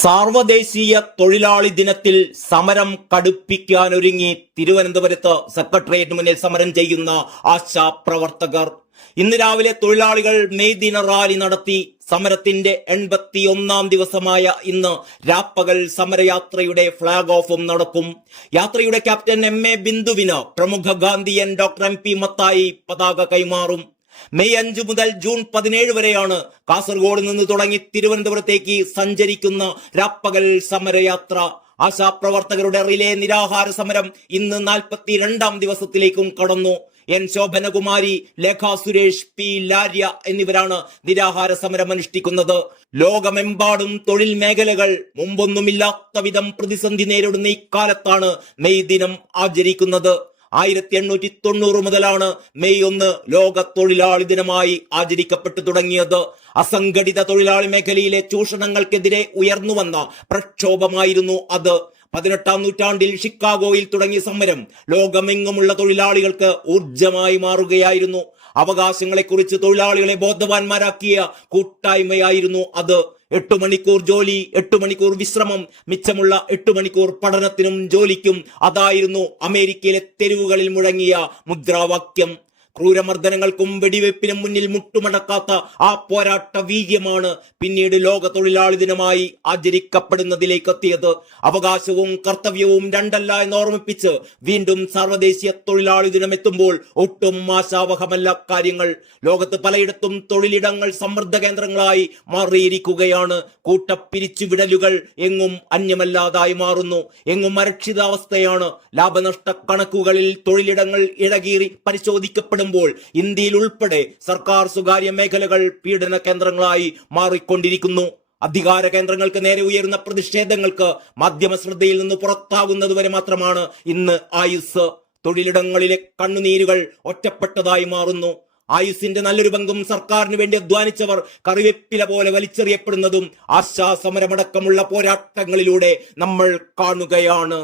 സാർവദേശീയ തൊഴിലാളി ദിനത്തിൽ സമരം കടുപ്പിക്കാനൊരുങ്ങി തിരുവനന്തപുരത്ത് സെക്രട്ടേറിയറ്റിന് മുന്നിൽ സമരം ചെയ്യുന്ന ആശാപ്രവർത്തകർ. ഇന്ന് രാവിലെ തൊഴിലാളികൾ മെയ് ദിന റാലി നടത്തി. സമരത്തിന്റെ 81-ാം ദിവസമായ ഇന്ന് രാപ്പകൽ സമരയാത്രയുടെ ഫ്ളാഗ് ഓഫും നടക്കും. യാത്രയുടെ ക്യാപ്റ്റൻ MA ബിന്ദുവിന് പ്രമുഖ ഗാന്ധിയൻ ഡോക്ടർ MP മത്തായി പതാക കൈമാറും. മെയ് 5 മുതൽ ജൂൺ 17 വരെയാണ് കാസർഗോഡ് നിന്ന് തുടങ്ങി തിരുവനന്തപുരത്തേക്ക് സഞ്ചരിക്കുന്ന രാപ്പകൽ സമരയാത്ര. ആശാപ്രവർത്തകരുടെ റിലേ നിരാഹാര സമരം ഇന്ന് 42-ാം ദിവസത്തിലേക്കും കടന്നു. N ശോഭനകുമാരി, ലേഖ സുരേഷ്, P ലാര്യ എന്നിവരാണ് നിരാഹാര സമരം അനുഷ്ഠിക്കുന്നത്. ലോകമെമ്പാടും തൊഴിൽ മേഖലകൾ മുമ്പൊന്നുമില്ലാത്ത വിധം പ്രതിസന്ധി നേരിടുന്ന ഇക്കാലത്താണ് മെയ് ദിനം ആചരിക്കുന്നത്. 1890 മുതലാണ് മെയ് 1 ലോക തൊഴിലാളി ദിനമായി ആചരിക്കപ്പെട്ടു തുടങ്ങിയത്. അസംഘടിത തൊഴിലാളി മേഖലയിലെ ചൂഷണങ്ങൾക്കെതിരെ ഉയർന്നുവന്ന പ്രക്ഷോഭമായിരുന്നു അത്. 18-ാം നൂറ്റാണ്ടിൽ ഷിക്കാഗോയിൽ തുടങ്ങിയ സമരം ലോകമെങ്ങുമുള്ള തൊഴിലാളികൾക്ക് ഊർജമായി മാറുകയായിരുന്നു. അവകാശങ്ങളെക്കുറിച്ച് തൊഴിലാളികളെ ബോധവാന്മാരാക്കിയ കൂട്ടായ്മയായിരുന്നു അത്. 8 മണിക്കൂർ ജോലി, 8 മണിക്കൂർ വിശ്രമം, മിച്ചമുള്ള 8 മണിക്കൂർ പഠനത്തിനും ജോലിക്കും. അതായിരുന്നു അമേരിക്കയിലെ തെരുവുകളിൽ മുഴങ്ങിയ മുദ്രാവാക്യം. ക്രൂരമർദ്ദനങ്ങൾക്കും വെടിവെപ്പിനും മുന്നിൽ മുട്ടുമടക്കാത്ത ആ പോരാട്ട വീര്യമാണ് പിന്നീട് ലോക തൊഴിലാളി ദിനമായി ആചരിക്കപ്പെടുന്നതിലേക്ക് എത്തിയത്. അവകാശവും കർത്തവ്യവും രണ്ടല്ല എന്ന് ഓർമ്മിപ്പിച്ച് വീണ്ടും സാർവദേശീയ തൊഴിലാളി ദിനം എത്തുമ്പോൾ ഒട്ടും ആശാവഹമല്ല കാര്യങ്ങൾ. ലോകത്ത് പലയിടത്തും തൊഴിലിടങ്ങൾ സമ്മർദ്ദ കേന്ദ്രങ്ങളായി മാറിയിരിക്കുകയാണ്. കൂട്ടപ്പിരിച്ചുവിടലുകൾ എങ്ങും അന്യമല്ലാതായി മാറുന്നു. എങ്ങും അരക്ഷിതാവസ്ഥയാണ്. ലാഭനഷ്ട കണക്കുകളിൽ തൊഴിലിടങ്ങൾ ഇഴകീറി പരിശോധിക്കപ്പെടും. ഇന്ത്യയിൽ ഉൾപ്പെടെ സർക്കാർ സ്വകാര്യ മേഖലകൾ പീഡന കേന്ദ്രങ്ങളായി മാറിക്കൊണ്ടിരിക്കുന്നു. അധികാര കേന്ദ്രങ്ങൾക്ക് നേരെ ഉയരുന്ന പ്രതിഷേധങ്ങൾക്ക് മാധ്യമ ശ്രദ്ധയിൽ നിന്ന് പുറത്താകുന്നതുവരെ മാത്രമാണ് ഇന്ന് ആയുസ്. തൊഴിലിടങ്ങളിലെ കണ്ണുനീരുകൾ ഒറ്റപ്പെട്ടതായി മാറുന്നു. ആയുസിന്റെ നല്ലൊരു പങ്കും സർക്കാരിന് വേണ്ടി അധ്വാനിച്ചവർ കറിവേപ്പില പോലെ വലിച്ചെറിയപ്പെടുന്നതും ആശാസമരമടക്കമുള്ള പോരാട്ടങ്ങളിലൂടെ നമ്മൾ കാണുകയാണ്.